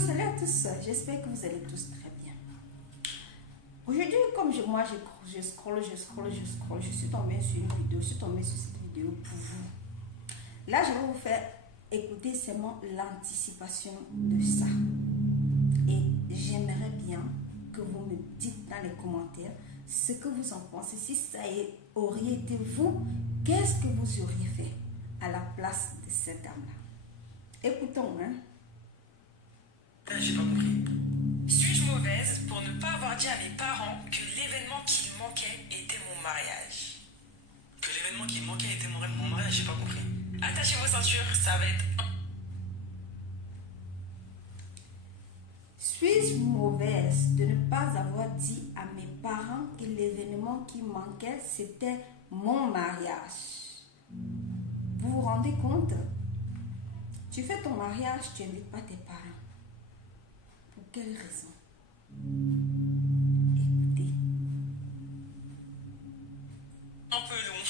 salut à tous, j'espère que vous allez tous très bien. Aujourd'hui, comme moi je scrolle, je suis tombée sur une vidéo, cette vidéo pour vous. Là, je vais vous faire écouter seulement l'anticipation de ça. Et j'aimerais bien que vous me dites dans les commentaires ce que vous en pensez. Si ça aurait été vous, qu'est-ce que vous auriez fait à la place de cette dame-là? Écoutons, hein. J'ai pas compris. Suis-je mauvaise pour ne pas avoir dit à mes parents que l'événement qui manquait était mon mariage? Que l'événement qui manquait était mon mariage, j'ai pas compris. Attachez vos ceintures, ça va être... Suis-je mauvaise de ne pas avoir dit à mes parents que l'événement qui manquait, c'était mon mariage? Vous vous rendez compte? Tu fais ton mariage, tu n'invites pas tes parents. Pour quelle raison? Écoutez. Un peu long.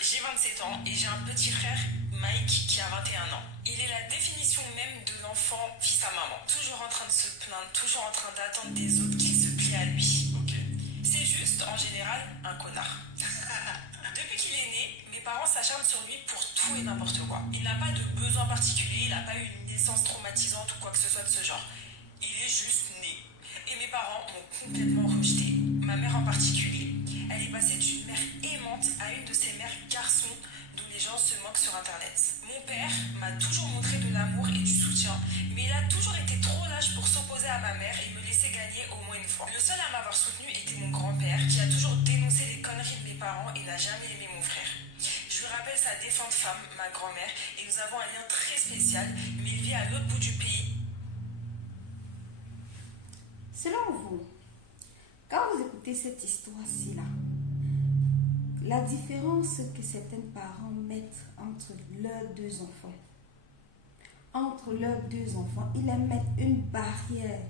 J'ai 27 ans et j'ai un petit frère, Mike, qui a 21 ans. Il est la définition même de l'enfant fils à maman. Toujours en train de se plaindre, toujours en train d'attendre des autres qu'il se plie à lui. Ok. C'est juste, en général, un connard. Depuis qu'il est né, mes parents s'acharnent sur lui pour tout et n'importe quoi. Il n'a pas de besoin particulier, il n'a pas eu une naissance traumatisante ou quoi que ce soit de ce genre. Il est juste né. Et mes parents m'ont complètement rejeté. Ma mère en particulier. Elle est passée d'une mère aimante à une de ces mères garçons dont les gens se moquent sur internet. Mon père m'a toujours montré de l'amour et du soutien, mais il a toujours été trop lâche pour s'opposer à ma mère et me laisser gagner au moins une fois. Le seul à m'avoir soutenu était mon grand-père, qui a toujours dénoncé les conneries de mes parents et n'a jamais aimé mon frère. Je lui rappelle sa défunte femme, ma grand-mère, et nous avons un lien très spécial, mais il vit à l'autre bout du pays. Selon vous, quand vous écoutez cette histoire-ci là, la différence que certains parents mettent entre leurs deux enfants, ils leur mettent une barrière,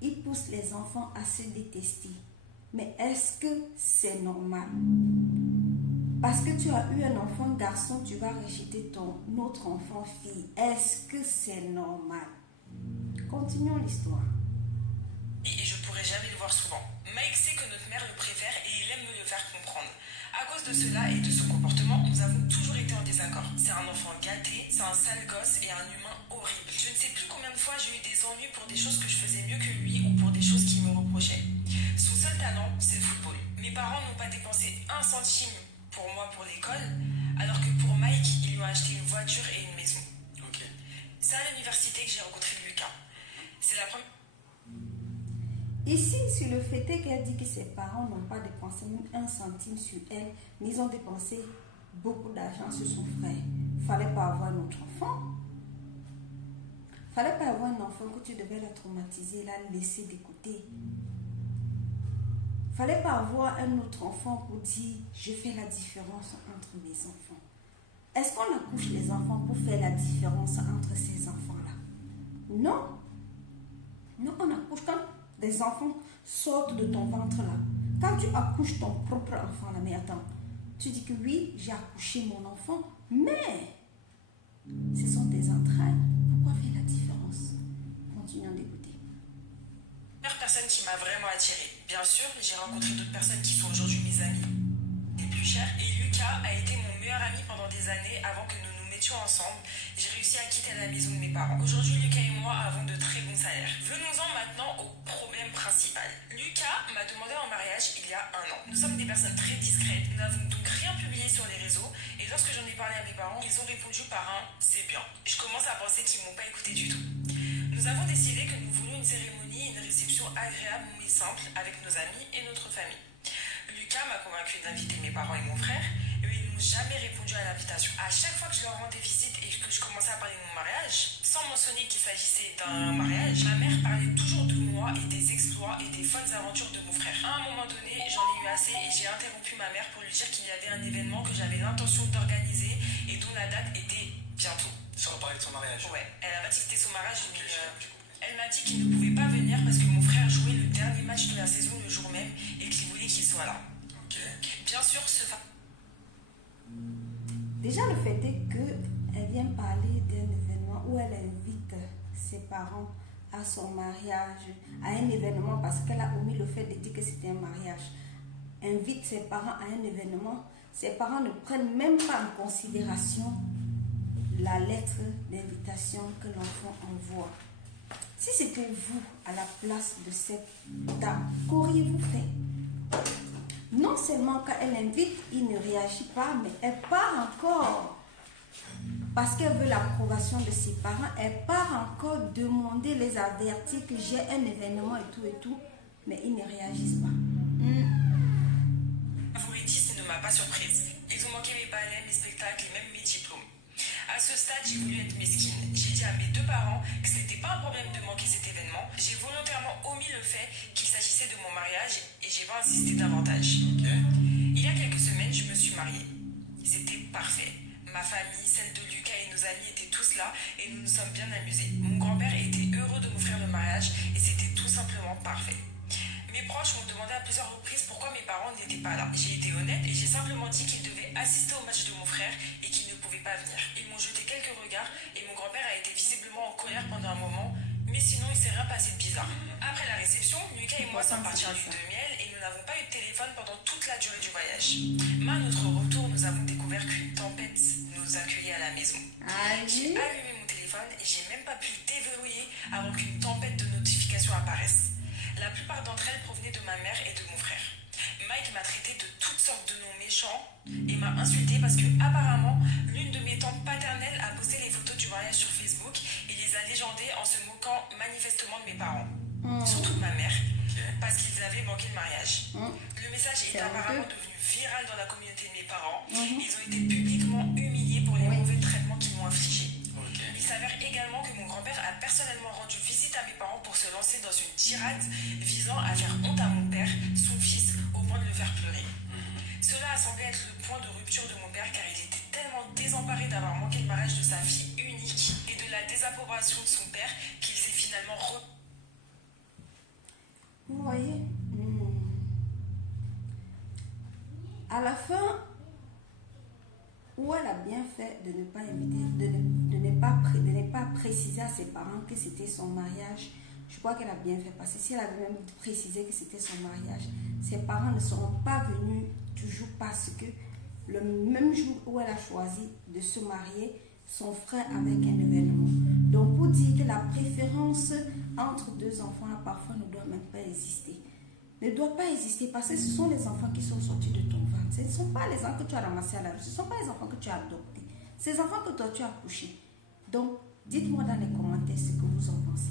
ils poussent les enfants à se détester. Mais est-ce que c'est normal? Parce que tu as eu un enfant garçon, tu vas rejeter ton autre enfant fille. Est-ce que c'est normal? Continuons l'histoire. Et je pourrai jamais le voir souvent. Mike sait que notre mère le préfère et il aime me le faire comprendre. À cause de cela et de son comportement, nous avons toujours été en désaccord. C'est un enfant gâté, c'est un sale gosse et un humain horrible. Je ne sais plus combien de fois j'ai eu des ennuis pour des choses que je faisais mieux que lui ou pour des choses qu'il me reprochait. Son seul talent, c'est le football. Mes parents n'ont pas dépensé un centime pour moi pour l'école, alors que pour Mike, ils lui ont acheté une voiture et une maison. Ok. C'est à l'université que j'ai rencontré Lucas. C'est la première... Ici, sur le fait est qu'elle dit que ses parents n'ont pas dépensé même un centime sur elle, mais ils ont dépensé beaucoup d'argent sur son frère. Fallait pas avoir un autre enfant. Fallait pas avoir un enfant que tu devais la traumatiser, la laisser de côté. Fallait pas avoir un autre enfant pour dire je fais la différence entre mes enfants. Est-ce qu'on accouche les enfants pour faire la différence entre ces enfants-là? Non. Non, on accouche quand des enfants sortent de ton ventre là. Quand tu accouches ton propre enfant là, mais attends, tu dis que oui, j'ai accouché mon enfant, mais ce sont tes entrailles. Pourquoi faire la différence? Continuons d'écouter. La première personne qui m'a vraiment attirée. Bien sûr, j'ai rencontré d'autres personnes qui sont aujourd'hui mes amis les plus chers. Et Lucas a été mon meilleur ami pendant des années avant que nous nous mettions ensemble. J'ai réussi à quitter la maison de mes parents. Aujourd'hui, Lucas et moi avons de très bons salaires. Venons-en maintenant au problème principal. Lucas m'a demandé en mariage il y a un an. Nous sommes des personnes très discrètes. Nous n'avons donc rien publié sur les réseaux. Et lorsque j'en ai parlé à mes parents, ils ont répondu par un « c'est bien ». Je commence à penser qu'ils ne m'ont pas écouté du tout. Nous avons décidé que nous voulions une cérémonie et une réception agréable mais simple avec nos amis et notre famille. Lucas m'a convaincu d'inviter mes parents et mon frère, et ils n'ont jamais répondu à l'invitation. À chaque fois que je leur rendais visite et que je commençais à parler de mon mariage, sans mentionner qu'il s'agissait d'un mariage, ma mère parlait toujours de moi et des exploits et des folles aventures de mon frère. À un moment donné, j'en ai eu assez et j'ai interrompu ma mère pour lui dire qu'il y avait un événement que j'avais l'intention d'organiser et dont la date était bientôt. Sans parler de son mariage. Ouais, elle a dit que c'était son mariage, mais elle m'a dit qu'il ne pouvait pas venir parce que mon frère jouait le dernier match de la saison le jour même et qu'il voulait qu'il soit là. Ok. Bien sûr, Déjà, le fait est qu'elle vient parler d'un événement où elle invite ses parents à son mariage, à un événement, parce qu'elle a omis le fait de dire que c'était un mariage, invite ses parents à un événement, ses parents ne prennent même pas en considération la lettre d'invitation que l'enfant envoie. Si c'était vous à la place de cette dame, qu'auriez-vous fait? Non seulement quand elle invite, il ne réagit pas, mais elle part encore, parce qu'elle veut l'approbation de ses parents, elle part encore demander, les avertir que j'ai un événement et tout, mais ils ne réagissent pas. Favoritisme ne m'a pas surprise. Ils ont manqué mes baleines, mes spectacles et même mes diplômes. À ce stade, j'ai voulu être mesquine. J'ai dit à mes deux parents que ce n'était pas un problème de manquer cet événement. J'ai volontairement omis le fait qu'il s'agissait de mon mariage et j'ai pas insisté davantage. Il y a quelques semaines, je me suis mariée. C'était parfait. Ma famille, celle de Lucas et nos amis étaient tous là et nous nous sommes bien amusés. Mon grand-père était heureux de m'offrir le mariage et c'était tout simplement parfait. Mes proches m'ont demandé à plusieurs reprises pourquoi mes parents n'étaient pas là. J'ai été honnête et j'ai simplement dit qu'ils devaient assister au match de mon frère et qu'ils ne pouvaient pas venir. Ils m'ont jeté quelques regards et mon grand-père a été visiblement en colère pendant un moment, mais sinon il s'est rien passé de bizarre. Après la réception, Lucas et moi sommes partis en lune de miel et nous n'avons pas eu de téléphone pendant toute la durée du voyage. Mais à notre retour, nous avons découvert qu'une tempête nous accueillait à la maison. J'ai allumé mon téléphone et j'ai même pas pu le déverrouiller avant qu'une tempête de notifications apparaisse. La plupart d'entre elles provenaient de ma mère et de mon frère. Mike m'a traité de toutes sortes de noms méchants et m'a insulté parce que apparemment l'une de mes tantes paternelles a posté les photos du mariage sur Facebook et les a légendées en se moquant manifestement de mes parents. Surtout de ma mère, parce qu'ils avaient manqué le mariage. Le message est apparemment devenu viral dans la communauté de mes parents. Ils ont été publiquement humiliés pour les mauvais traitements qu'ils m'ont infligés. Il s'avère également que mon grand-père a personnellement rendu visite à mes parents pour se lancer dans une tirade visant à faire honte à mon père, son fils, au point de le faire pleurer. Cela a semblé être le point de rupture de mon père car il était tellement désemparé d'avoir manqué le mariage de sa fille unique et de la désapprobation de son père qu'il s'est finalement Vous voyez, à la fin, où elle a bien fait de ne pas inviter, de ne pas préciser à ses parents que c'était son mariage. Je crois qu'elle a bien fait, parce que si elle avait même précisé que c'était son mariage, ses parents ne seront pas venus toujours, parce que le même jour où elle a choisi de se marier, son frère avec un événement. Donc pour dire que la préférence entre deux enfants parfois ne doit même pas exister. Ne doit pas exister, parce que ce sont les enfants qui sont sortis de ton ventre. Ce ne sont pas les enfants que tu as ramassés à la rue, ce ne sont pas les enfants que tu as adoptés. Ces enfants que toi tu as couchés. Donc dites-moi dans les commentaires ce que vous en pensez.